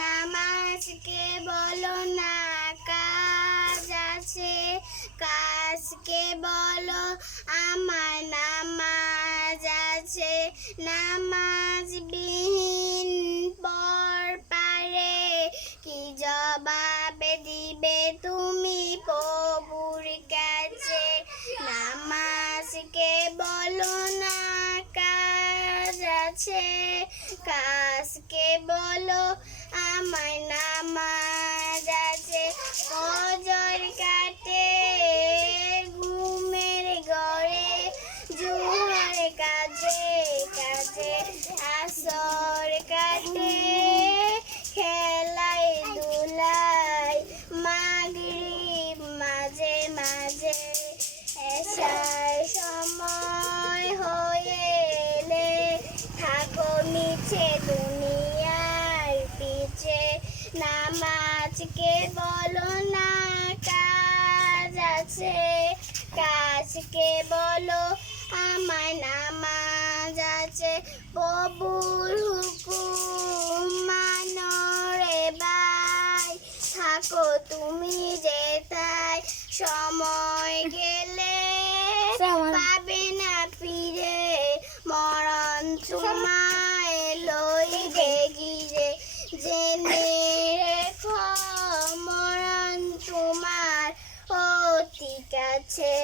নামাজকে বলো না কাজ আছে, কাজকে বলো আমার নামাজ আছে। নামাজ বিহীন পর পারে কি জবাব দিবে তুমি প্রভুর কাছে। নামাজকে বলো না কাজ আছে, কাজকে বলো আমার নামাজ আছে। ফজর কাটে ঘুমের ঘরে, জোহর কাজে কাজে, আসর কাটে খেলায় ধুলায়, মাগরিব মাঝে মাঝে, এশার সময় হয়ে এলে থাকো মিছে দুনিয়ার পিছে। নামাজকে বলো না কাজ আছে, কাজকে বলো আমার নামাজ আছে। প্রভুর হুকুম মানো রে ভাই, থাকো তুমি যেথায়, সময় গেলে পাবে না ফিরে, মরণ তোমায় লইবে ঘিরে। জেনে রেখো মরণ তোমার অতি কাছে।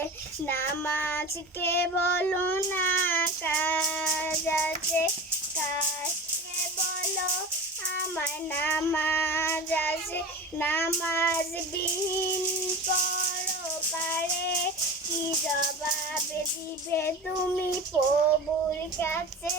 নামাজকে বলো না কাজ আছে, কাজকে বলো আমার নামাজ আছে। নামাজ বিহীন পরপারে কি জবাব দিবে তুমি প্রভুর কাছে।